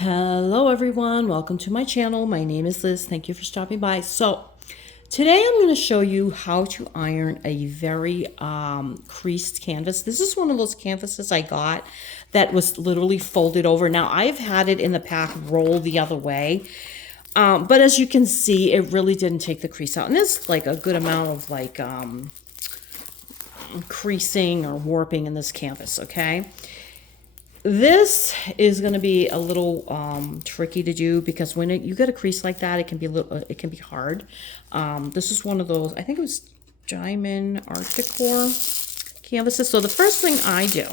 Hello everyone, welcome to my channel. My name is Liz. Thank you for stopping by. So today I'm going to show you how to iron a very creased canvas. This is one of those canvases I got that was literally folded over. Now I've had it in the pack roll the other way, but as you can see, it really didn't take the crease out. And there's like a good amount of like creasing or warping in this canvas, okay? This is going to be a little tricky to do because when you get a crease like that, it can be a little, it can be hard. This is one of those, I think it was Diamond Arctic Core canvases. So the first thing I do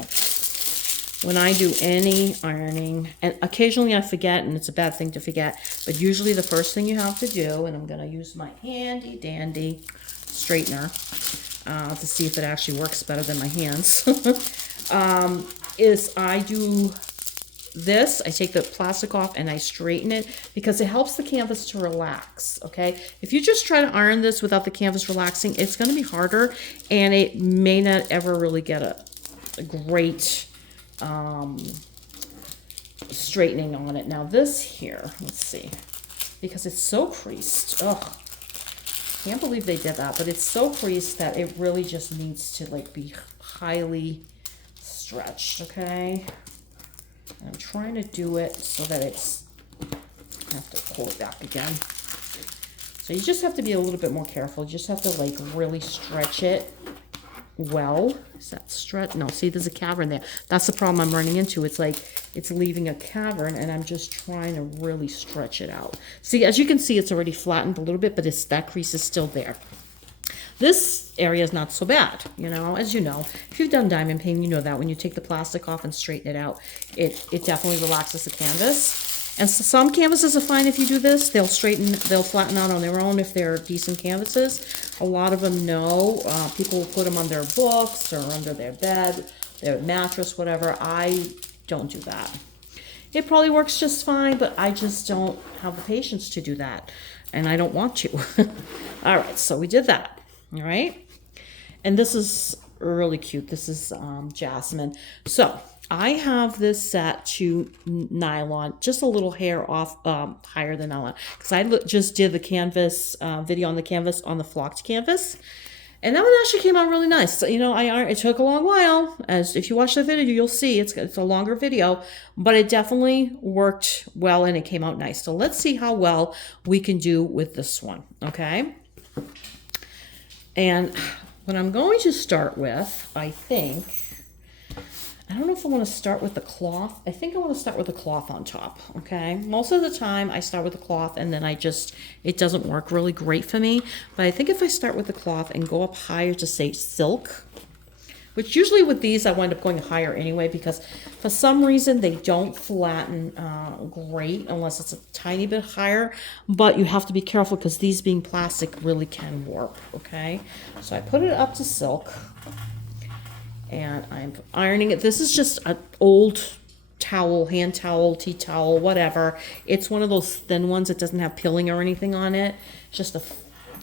when I do any ironing, and occasionally I forget, and it's a bad thing to forget, but usually the first thing you have to do, and I'm going to use my handy dandy straightener to see if it actually works better than my hands. Is I do this, I take the plastic off and I straighten it because it helps the canvas to relax, okay? If you just try to iron this without the canvas relaxing, it's going to be harder and it may not ever really get a great straightening on it. Now this here, let's see, because it's so creased, ugh, can't believe they did that, but it's so creased that it really just needs to like be highly stretched, okay? And I'm trying to do it so that it's, I have to pull it back again. So you just have to be a little bit more careful. You just have to like really stretch it well. Is that stretch? No, see, there's a cavern there. That's the problem I'm running into. It's like it's leaving a cavern and I'm just trying to really stretch it out. See, as you can see, it's already flattened a little bit, but that crease is still there. This area is not so bad, you know, as you know. If you've done diamond painting, you know that when you take the plastic off and straighten it out, it definitely relaxes the canvas. And so some canvases are fine if you do this. They'll flatten out on their own if they're decent canvases. A lot of them no. People will put them on their books or under their bed, their mattress, whatever. I don't do that. It probably works just fine, but I just don't have the patience to do that. And I don't want to. All right, so we did that. All right, and this is really cute. This is Jasmine. So I have this set to nylon, just a little hair off higher than nylon, because I just did the canvas video on the canvas on the flocked canvas, and that one actually came out really nice. So, you know, it took a long while. As if you watch the video, you'll see it's a longer video, but it definitely worked well and it came out nice. So let's see how well we can do with this one. Okay. And what I'm going to start with, I don't know if I want to start with the cloth. I think I want to start with the cloth on top, okay? Most of the time I start with the cloth and then it doesn't work really great for me. But I think if I start with the cloth and go up higher to say silk, which usually with these I wind up going higher anyway because for some reason they don't flatten great unless it's a tiny bit higher, but you have to be careful because these being plastic really can warp, okay? So I put it up to silk and I'm ironing it. This is just an old towel, hand towel, tea towel, whatever. It's one of those thin ones that doesn't have pilling or anything on it. It's just a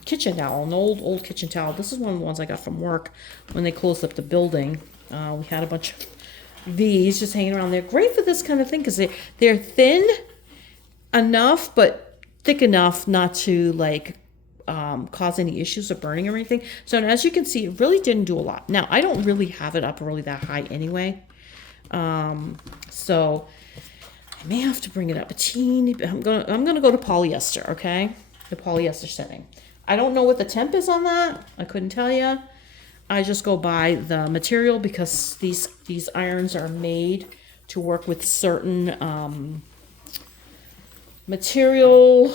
kitchen towel, an old kitchen towel. This is one of the ones I got from work when they closed up the building. We had a bunch of these just hanging around. They're great for this kind of thing because they're thin enough but thick enough not to like cause any issues of burning or anything. So as you can see, it really didn't do a lot. Now I don't really have it up really that high anyway, so I may have to bring it up a teeny bit. I'm gonna go to polyester, okay? The polyester setting. I don't know what the temp is on that. I couldn't tell you. I just go by the material because these irons are made to work with certain material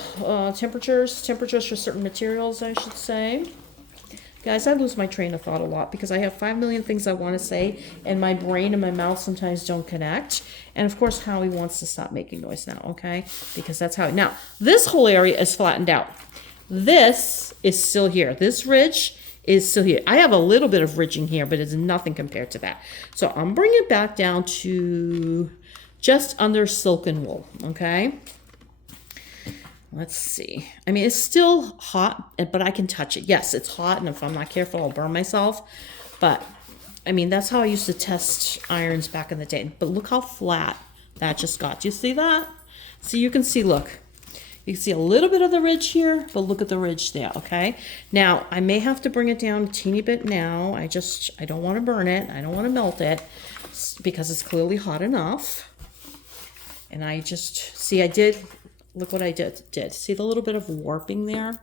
temperatures for certain materials, I should say. Guys, I lose my train of thought a lot because I have 5 million things I want to say and my brain and my mouth sometimes don't connect. And of course, Howie wants to stop making noise now, okay? Because that's how. Now, this whole area is flattened out. This is still here. This ridge is still here. I have a little bit of ridging here, but it's nothing compared to that. So I'm bringing it back down to just under silken wool, okay? Let's see. I mean, it's still hot, but I can touch it. Yes, it's hot, and if I'm not careful, I'll burn myself. But, I mean, that's how I used to test irons back in the day. But look how flat that just got. Do you see that? So you can see, look, you can see a little bit of the ridge here, but look at the ridge there, okay? Now, I may have to bring it down a teeny bit now. I don't want to burn it. I don't want to melt it because it's clearly hot enough. And I just, see, look what I did. See the little bit of warping there?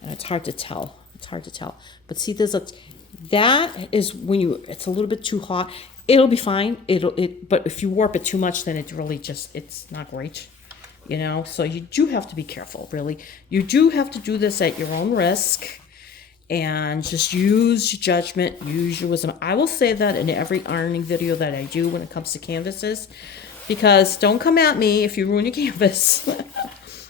And it's hard to tell. It's hard to tell. But see, that is when it's a little bit too hot. It'll be fine. But if you warp it too much, then it really it's not great. You know, so you do have to be careful, really. You do have to do this at your own risk and just use your judgment, use your wisdom. I will say that in every ironing video that I do when it comes to canvases, because don't come at me if you ruin your canvas.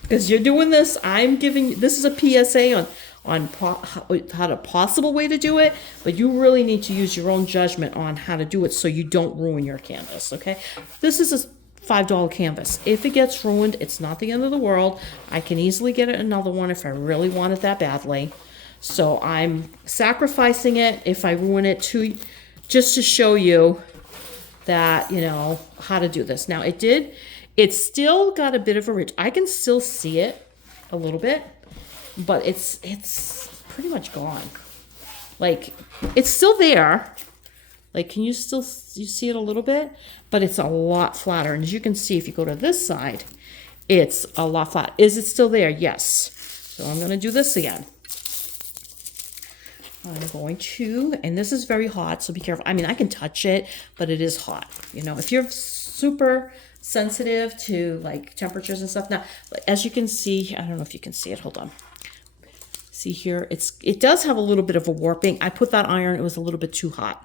Because you're doing this, this is a PSA on how a possible way to do it, but you really need to use your own judgment on how to do it so you don't ruin your canvas, okay? This is a $5 canvas. If it gets ruined, it's not the end of the world. I can easily get another one if I really want it that badly. So I'm sacrificing it if I ruin it just to show you that, you know, how to do this. Now it's still got a bit of a ridge. I can still see it a little bit, but it's pretty much gone. Like, it's still there. Like, you see it a little bit? But it's a lot flatter. And as you can see, if you go to this side, it's a lot flat. Is it still there? Yes. So I'm going to do this again. I'm going to, and this is very hot, so be careful. I mean, I can touch it, but it is hot. You know, if you're super sensitive to, like, temperatures and stuff. Now, as you can see, I don't know if you can see it. Hold on. See here? It does have a little bit of a warping. I put that iron. It was a little bit too hot.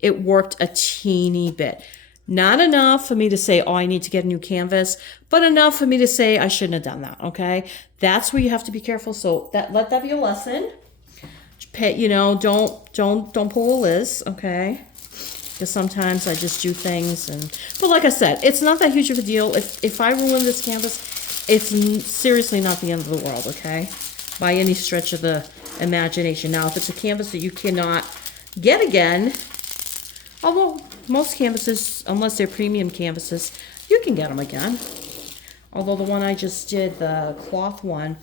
It warped a teeny bit. Not enough for me to say, oh, I need to get a new canvas, but enough for me to say I shouldn't have done that, okay? That's where you have to be careful. So let that be a lesson. You know, don't pull a Liz, okay? Because sometimes I just do things but like I said, it's not that huge of a deal. If I ruin this canvas, it's seriously not the end of the world, okay? By any stretch of the imagination. Now, if it's a canvas that you cannot get again, although most canvases, unless they're premium canvases, you can get them again. Although the one I just did, the cloth one,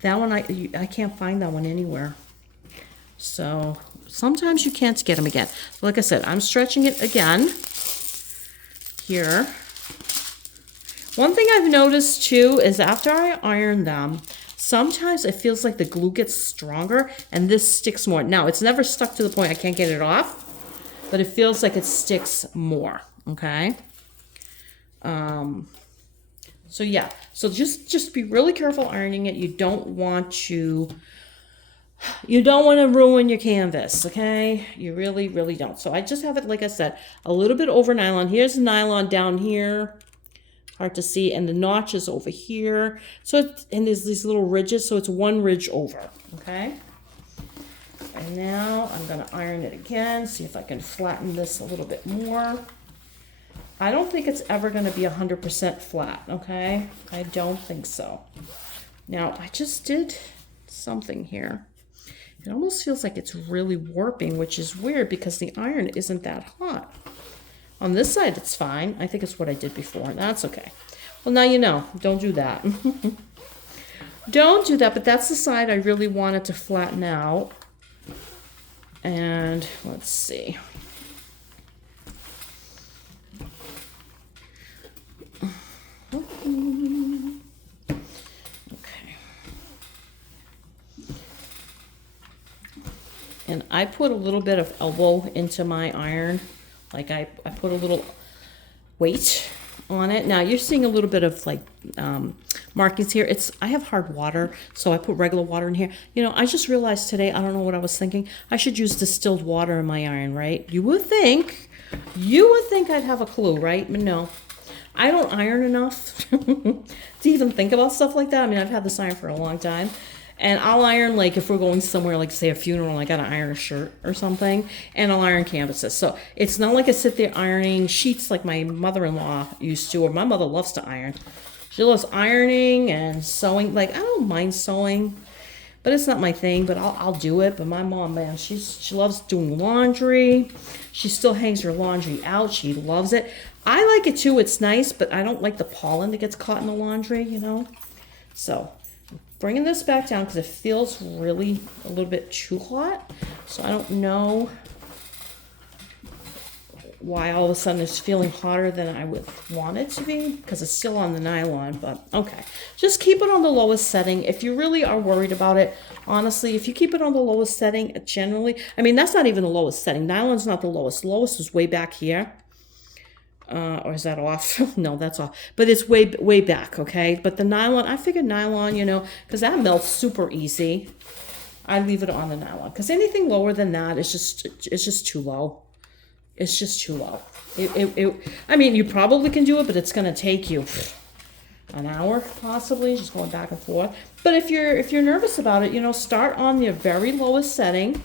that one I can't find that one anywhere. So sometimes you can't get them again. Like I said, I'm stretching it again here. One thing I've noticed too is after I iron them, sometimes it feels like the glue gets stronger and this sticks more. Now, it's never stuck to the point I can't get it off, but it feels like it sticks more, okay? So yeah, so just be really careful ironing it. You don't want to ruin your canvas, okay? You really, really don't. So I just have it, like I said, a little bit over nylon. Here's the nylon down here. Hard to see, and the notch is over here. So and there's these little ridges, so it's one ridge over, okay? And now I'm going to iron it again, see if I can flatten this a little bit more. I don't think it's ever going to be 100% flat, okay? I don't think so. Now, I just did something here. It almost feels like it's really warping, which is weird because the iron isn't that hot. On this side, it's fine. I think it's what I did before. That's okay. Well, now you know. Don't do that. Don't do that, but that's the side I really wanted to flatten out. And let's see. Okay. And I put a little bit of elbow into my iron. Like I put a little weight on it. Now you're seeing a little bit of like markings here. I have hard water, so I put regular water in here. You know, I just realized today, I don't know what I was thinking. I should use distilled water in my iron, right? You would think I'd have a clue, right? But no, I don't iron enough to even think about stuff like that. I mean, I've had this iron for a long time. And I'll iron, like, if we're going somewhere, like, say, a funeral, and I got to iron a shirt or something, and I'll iron canvases. So it's not like I sit there ironing sheets like my mother-in-law used to, or my mother loves to iron. She loves ironing and sewing. Like, I don't mind sewing, but it's not my thing, but I'll do it. But my mom, man, she loves doing laundry. She still hangs her laundry out. She loves it. I like it too. It's nice, but I don't like the pollen that gets caught in the laundry, you know? So bringing this back down because it feels really a little bit too hot. So I don't know why all of a sudden it's feeling hotter than I would want it to be because it's still on the nylon, but okay. Just keep it on the lowest setting. If you really are worried about it, honestly, if you keep it on the lowest setting, generally, I mean, that's not even the lowest setting. Nylon's not the lowest. Lowest is way back here. Or is that off? No, that's off. But it's way back, okay? But the nylon, I figured nylon, you know, because that melts super easy. I leave it on the nylon because anything lower than that is just too low. It's just too low. I mean, you probably can do it, but it's going to take you an hour possibly, just going back and forth. But if you're nervous about it, you know, start on the very lowest setting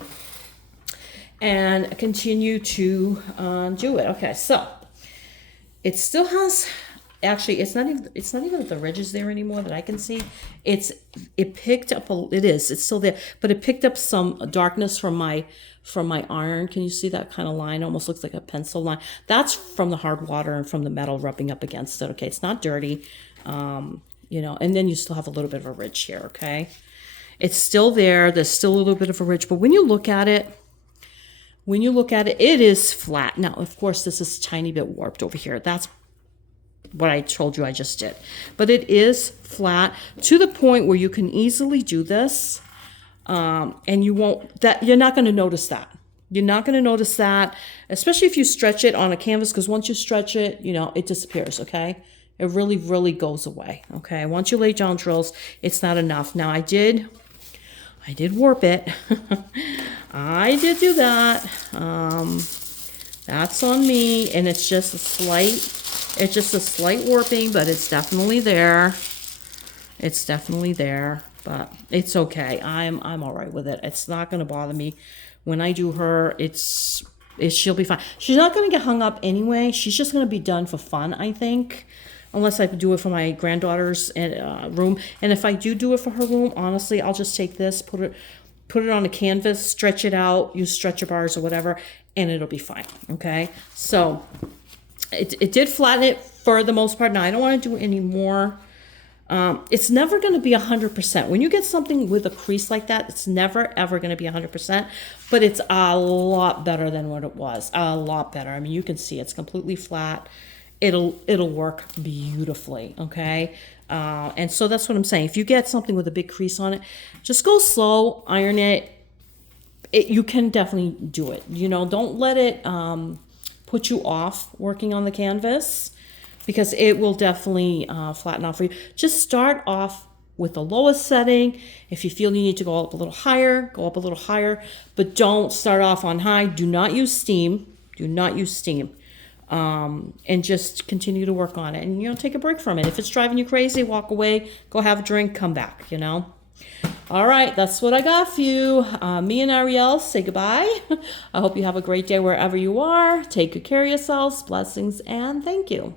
and continue to do it. Okay, so it still has. Actually, it's not even at the ridges there anymore that I can see. It picked up it's still there, but it picked up some darkness from my iron. Can you see that kind of line? Almost looks like a pencil line. That's from the hard water and from the metal rubbing up against it. Okay, it's not dirty, you know. And then you still have a little bit of a ridge here. Okay, it's still there. There's still a little bit of a ridge, but when you look at it, it is flat. Now, of course, this is a tiny bit warped over here. That's what I told you I just did. But it is flat to the point where you can easily do this. And you're not going to notice that. You're not going to notice that, especially if you stretch it on a canvas, because once you stretch it, you know, it disappears, okay? It really, really goes away, okay? Once you lay down drills, it's not enough. Now, I did warp it. I did do that. That's on me, and it's just a slight warping, but it's definitely there. It's definitely there, but it's okay. I'm all right with it. It's not going to bother me. When I do her, she'll be fine. She's not going to get hung up anyway. She's just going to be done for fun, I think, unless I do it for my granddaughter's room. And if I do it for her room, honestly, I'll just take this, put it on a canvas, stretch it out, use stretcher bars or whatever, and it'll be fine, okay? So it did flatten it for the most part. Now, I don't want to do any more. It's never going to be 100%. When you get something with a crease like that, it's never, ever going to be 100%, but it's a lot better than what it was. A lot better. I mean, you can see it's completely flat. It'll work beautifully, okay? And so that's what I'm saying. If you get something with a big crease on it, just go slow, iron it. You can definitely do it. You know, don't let it put you off working on the canvas, because it will definitely flatten out for you. Just start off with the lowest setting. If you feel you need to go up a little higher, go up a little higher, but don't start off on high. Do not use steam. Do not use steam. And just continue to work on it, and, you know, take a break from it. If it's driving you crazy, walk away, go have a drink, come back, you know. All right, that's what I got for you. Me and Ariel say goodbye. I hope you have a great day wherever you are. Take good care of yourselves. Blessings and thank you.